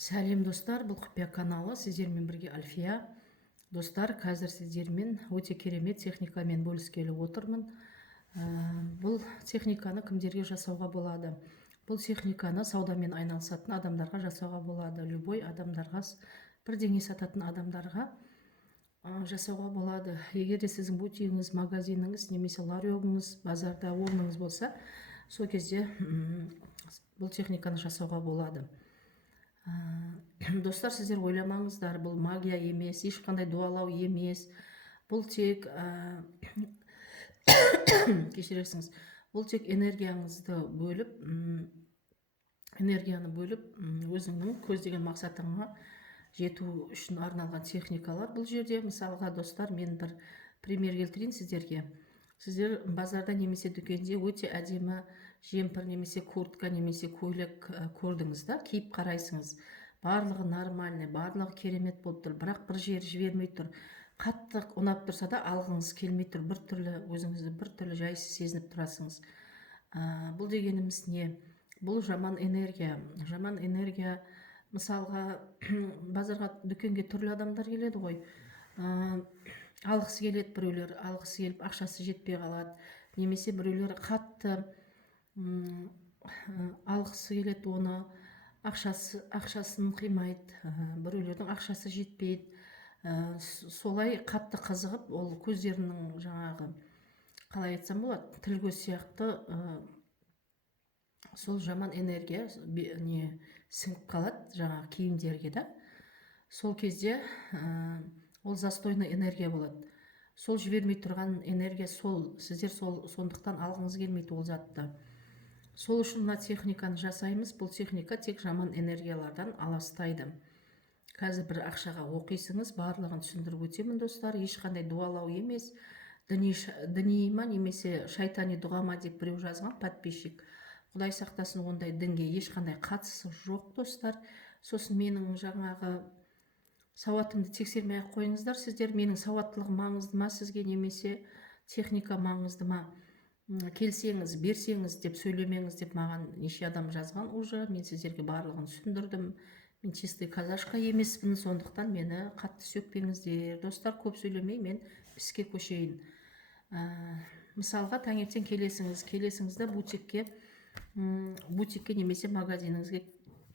Сәлем достар, бұл құпия каналы, сіздермен бірге Альфия. Достар, қазір сіздермен өте керемет техникамен бөліскелі отырмын. Бұл техниканы кімдерге жасауға болады? Бұл техниканы саудамен айналысатын адамдарға жасауға болады. Любой адамдарға, бірдеңе сататын адамдарға жасауға болады. Егер де сіздің бутигіңіз, магазиніңіз, немесе ларегіңіз, базарда орныңыз болса, сол кезде бұл техниканы жасауға болады. Достар, сіздер ойламаңыздар, бұл магия емес, ешқандай дуалау емес. Бұл тек кешіресіңіз, бұл тек энергияны бөліп, өзіңнің көздеген мақсатыңа жету үшін арналған техникалар. Бұл жерде, мысалға, достар, мен бір пример келтірейін сіздерге. Сіздер базарда немесе дүкенде өте әдемі жемпір немесе куртка немесе көйлек көрдіңіз да, киіп қарайсыңыз. Барлығы нормальный, барлығы керемет болып тұр, бірақ бір жері жібермей тұр. Қатты ұнап тұрса да алғыңыз келмей тұр, өзіңізді бір түрлі жайсыз сезініп тұрасыңыз. Бұл дегеніміз не? Бұл жаман энергия. Жаман энергия, мысалға, базарға, дүкенге түрлі адамдар келеді ғой. Алғысы келеді біреулер, алғысы келіп ақшасы жетпей қалады. Немесе біреулер қатты алғысы келеді, оны ақшасын қимайды. Біреулердің ақшасы жетпейді. Солай қатты қызығып, ол көздерінің жаңағы, қалай айтсам болады, тіл көз сияқты сол жаман энергия сіңіп қалады жаңағы киімдерге да. Сол кезде ол застойный энергия болады. Сол жібермей тұрған энергия, сіздер сондықтан алғыңыз келмейді ол затты. Сол үшін мына техниканы жасаймыз. Бұл техника тек жаман энергиялардан аластайды. Қазір бір ақшаға оқисыңыз, барлығын түсіндіріп өтемін, достар. Ешқандай дуалау емес, діни ма немесе шайтани дұға ма деп біреу жазған, подписчик. Құдай сақтасын, ондай дінге ешқандай қатысы жоқ, достар. Сосын менің жаңағы сауатымды тексермей қойыңыздар. Сіздер менің сауаттылығым маңызды ма сізге, немесе техника маңызды ма? Келсеңіз, берсеңіз деп сөйлемеңіз деп маған неше адам жазған уже. Мен сіздерге барлығын түсіндірдім. Мен чистый казашка емеспін, сондықтан мені қатты сөкпеңіздер. Достар, көп сөйлемей, мен іске көшейін. Мысалға, таңертең келесіңізді бутикке немесе магазиніңізге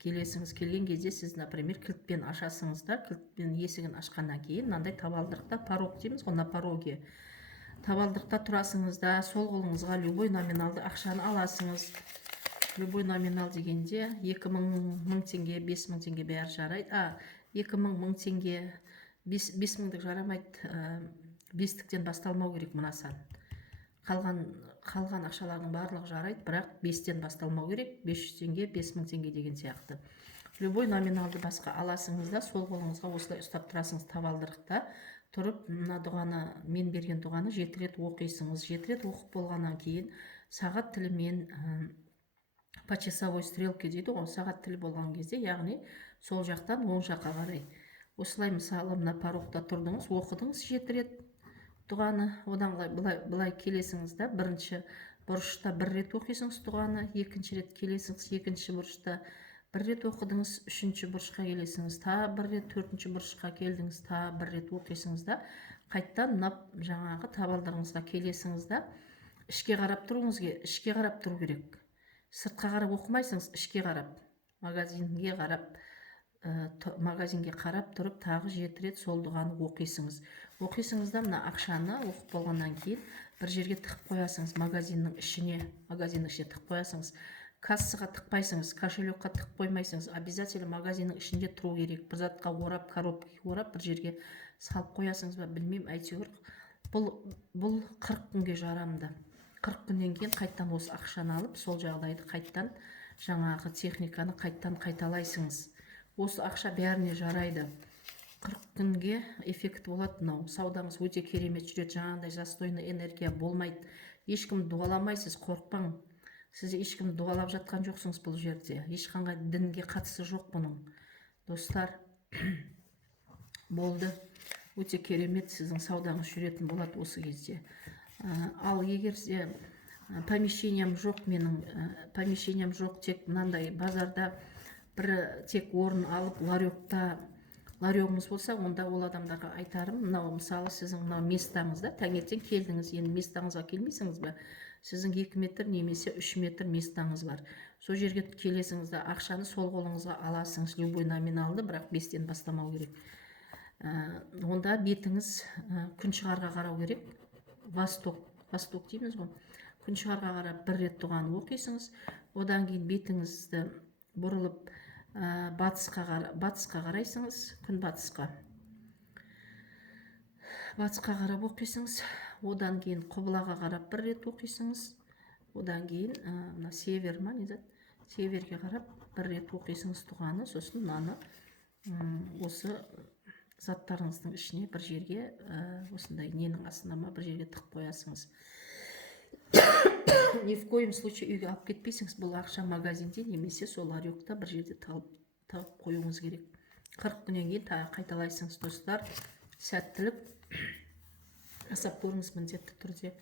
келесіңіз. Келген кезде сіз, например, кілтпен ашасыңыз да, кілтпен есігін ашқаннан кейін мынандай табалдырықта, порог дейміз ғой, на пороге. Табалдырықта тұрасыңыз да, сол қолыңызға любой номиналды ақшаны аласыңыз. Любой номинал дегенде 2000 теңге, 5000 теңге бәрі жарайды. 2000 теңге, 5000 жарамайды, 5-тіктен басталмау керек мына сан. Қалған ақшалардың барлығы жарайды, бірақ 5-тен басталмау керек, 500 теңге, 5000 теңге деген сияқты. Любой номиналды басқа аласыңыз да, сол қолыңызға осылай ұстап тұрасыңыз табалдырықта. Тұрып, мына дұғаны, мен берген дұғаны 7 рет оқисыңыз. 7 рет оқып болғаннан кейін сағат тілімен, по часовой стрелке дейді ғой, сағат тілі болған кезде, яғни сол жақтан оң жаққа қарай. Осылай, мысалы, мына порогта тұрдыңыз, оқыдыңыз 7 рет дұғаны. Одан былай келесіңіз да, бірінші бұрышта 1 рет оқисыңыз дұғаны, екінші рет келесіңіз, екінші бұрышта 1 рет оқыдыңыз, үшінші бұрышқа келесіңіз, та 1 рет, төртінші бұрышқа келдіңіз, та 1 рет оқисыңыз да, қайттан жаңағы табалдырыңызға келесіңіз да, ішке қарап тұру керек. Сыртқа қарап оқымайсыңыз, ішке қарап, магазинге қарап тұрып, тағы 7 рет сол дұғаны оқисыңыз. Оқисыңыз да, мына ақшаны оқып болғаннан кейін бір жерге тығып қоясыңыз, магазиннің ішіне тығып қоясыңыз. Кассаға тықпайсыңыз, кошелекқа тығып қоймайсыңыз, обязательно магазиннің ішінде тұру керек. Бір затқа орап, коробкаға орап, бір жерге салып қоясыңыз ба, білмеймін, әйтеуір. Бұл 40 күнге жарамды. 40 күннен кейін қайттан осы ақшаны алып, сол жағдайды қайттан, жаңағы техниканы қайттан қайталайсыңыз. Осы ақша бәріне жарайды. 40 күнге эффект болады. Мынау саудаңыз өте керемет жүреді, жаңағындай застойный энергия болмайды. Ешкім дуаламайсыз, қорықпаң. Сіз ешкім дуалап жатқан жоқсыңыз бұл жерде. Ешқандай дінге қатысы жоқ бұның. Достар, болды. Өте керемет сіздің саудаңыз жүретін болады осы кезде. Ал егерде помещениям жоқ, тек мынандай базарда бір тек орын алып ларегіңіз болса, онда ол адамдарға айтарым, мынау мысалы сіздің мынау местаңызда, таңертең келдіңіз, енді местаңызға келмейсіңіз ба, сіздің 2 метр немесе 3 метр местаңыз бар. Сол жерге келесіңізді, ақшаны сол қолыңызға аласыңыз, любой номиналды, бірақ 5-тен бастамау керек. Онда бетіңіз күн шығарға қарау керек, восток дейміз ғой, күн шығарға қарап 1 рет дұғаны оқисыңыз, одан кейін бетіңізді бұрылып батысқа қарайсыңыз, күн батысқа қарап оқисыңыз, одан кейін құбылаға қарап 1 рет оқисыңыз, одан кейін мына север ма не зат, северге қарап 1 рет оқисыңыз дұғаны, сосын мынаны осы заттарыңыздың ішіне бір жерге, осындай ненің астына ма бір жерге тығып қоясыңыз. Ни в коем случае үйге алып кетпейсіңіз, бұл ақша магазинде немесе сол ларекта бір жерде тығып қоюыңыз керек. 40 күннен кейін тағы қайталайсыңыз, достар. Сәттілік жасап көріңіз міндетті түрде.